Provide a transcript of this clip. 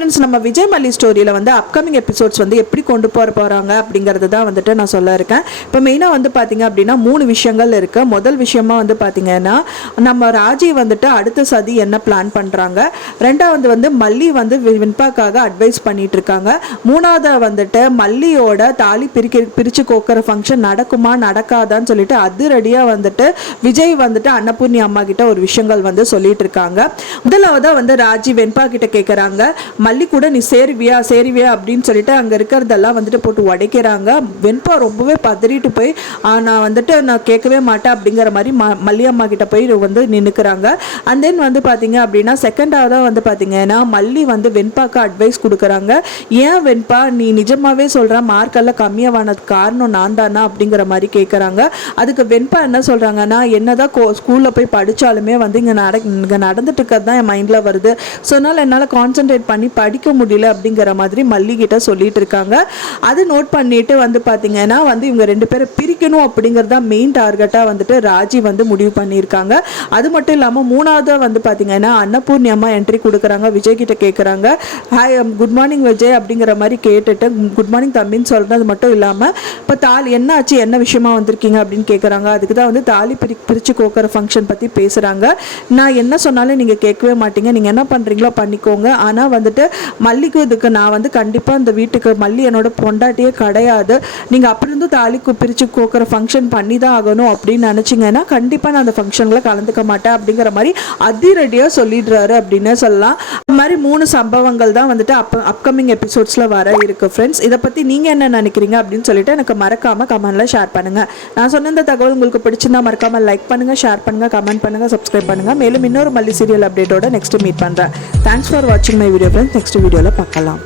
Friends, நம்ம விஜய் மல்லி ஸ்டோரியில் வந்து அப்கமிங் எபிசோட்ஸ் வந்து எப்படி கொண்டு போகிறாங்க அப்படிங்கிறது தான் வந்துட்டு நான் சொல்ல இருக்கேன். இப்போ மெயினாக வந்து பார்த்தீங்க அப்படின்னா 3 விஷயங்கள் இருக்குது. முதல் விஷயமா வந்து பார்த்தீங்கன்னா நம்ம ராஜி வந்துட்டு அடுத்த சதி என்ன பிளான் பண்ணுறாங்க. ரெண்டாவது வந்து மல்லி வந்து வெண்பாக்காக அட்வைஸ் பண்ணிட்டு இருக்காங்க. மூணாவது வந்துட்டு மல்லியோட தாலி பிரித்து கோக்கிற ஃபங்க்ஷன் நடக்குமா நடக்காதான்னு சொல்லிட்டு அதிரடியாக வந்துட்டு விஜய் வந்துட்டு அன்னபூர்ணி அம்மா கிட்ட ஒரு விஷயங்கள் வந்து சொல்லிட்டு இருக்காங்க. முதலாவதாக வந்து ராஜி வெண்பா கிட்ட கேட்குறாங்க, மல்லி கூட நீ சேருவியா அப்படின்னு சொல்லிட்டு அங்கே இருக்கிறதெல்லாம் வந்துட்டு போட்டு உடைக்கிறாங்க. வெண்பா ரொம்பவே பதறிட்டு போய் நான் வந்துட்டு நான் கேட்கவே மாட்டேன் அப்படிங்கிற மாதிரி மல்லி அம்மா கிட்ட போய் வந்து நின்றுக்கிறாங்க. அண்ட் தென் வந்து பார்த்தீங்க அப்படின்னா செகண்டாவதாக வந்து பார்த்தீங்கன்னா மல்லி வந்து வெண்பாக்கு அட்வைஸ் கொடுக்குறாங்க. ஏன் வெண்பா நீ நிஜமாவே சொல்கிற மார்க்கெல்லாம் கம்மியானது காரணம் நான் தானா அப்படிங்கிற மாதிரி கேட்குறாங்க. அதுக்கு வெண்பா என்ன சொல்கிறாங்கன்னா, என்னதான் ஸ்கூலில் போய் படித்தாலுமே வந்து இங்கே நடந்துட்டு இருக்கிறது தான் என் மைண்டில் வருது. ஸோ அதனால் என்னால் கான்சென்ட்ரேட் பண்ணி படிக்க முடியல அப்படிங்கிற மாதிரி மல்லி கிட்ட சொல்லிட்டு இருக்காங்க. அது நோட் பண்ணிட்டு வந்து பார்த்தீங்கன்னா வந்து இவங்க 2 பேரும் பிரிக்கணும் அப்படிங்கிறது தான் மெயின் டார்கெட்டாக வந்துட்டு ராஜி வந்து முடிவு பண்ணியிருக்காங்க. அது மட்டும் இல்லாமல் மூணாவது வந்து பார்த்தீங்கன்னா அன்னபூர்ணி அம்மா என்ட்ரி கொடுக்குறாங்க. விஜய் கிட்ட கேட்குறாங்க, ஹாய் குட் மார்னிங் விஜய் அப்படிங்கிற மாதிரி கேட்டுட்டு குட் மார்னிங் தம்பின்னு சொல்கிறது மட்டும் இல்லாமல் இப்போ தாலி என்ன ஆச்சு, என்ன விஷயமா வந்திருக்கீங்க அப்படின்னு கேட்குறாங்க. அதுக்கு தான் வந்து தாலி பிரித்து கோக்கிற ஃபங்க்ஷன் பற்றி பேசுகிறாங்க. நான் என்ன சொன்னாலும் நீங்கள் கேட்கவே மாட்டீங்க, நீங்கள் என்ன பண்ணுறீங்களோ பண்ணிக்கோங்க. ஆனால் வந்துட்டு மல்லிக்கு இதுக்கு நான் வந்து கண்டிப்பாக இந்த வீட்டுக்கு மல்லி என்னோட பொண்டாட்டியே கிடையாது, நீங்கள் அப்படி இருந்து தாலிக்கு பிரித்து கோக்கிற ஃபங்க்ஷன் பண்ணி தான் ஆகணும் அப்படின்னு நினச்சிங்கன்னா கண்டிப்பாக நான் அந்த ஃபங்க்ஷனில் கலந்துக்க மாட்டேன் அப்படிங்கிற மாதிரி அதிரடியாக சொல்லிடுறாரு அப்படின்னு சொல்லலாம். இந்த மாதிரி 3 சம்பவங்கள் தான் வந்துட்டு அப்கமிங் எபிசோட்ஸில் வர இருக்குது ஃப்ரெண்ட்ஸ். இதை பற்றி நீங்கள் என்ன நினைக்கிறீங்க அப்படின்னு சொல்லிட்டு எனக்கு மறக்காமல் கமெண்ட்டில் ஷேர் பண்ணுங்கள். நான் சொன்ன இந்த தகவல் உங்களுக்கு பிடிச்சிருந்தா மறக்காமல் லைக் பண்ணுங்கள், ஷேர் பண்ணுங்கள், கமெண்ட் பண்ணுங்கள், சப்ஸ்கிரைப் பண்ணுங்கள். மேலும் இன்னொரு மல்லி சீரியல் அப்டேட்டோட நெக்ஸ்ட் மீட் பண்ணுறேன். தேங்க்ஸ் ஃபார் வாட்சிங் மை வீடியோ ஃப்ரெண்ட்ஸ். நெக்ஸ்ட் வீடியோவில் பார்க்கலாம்.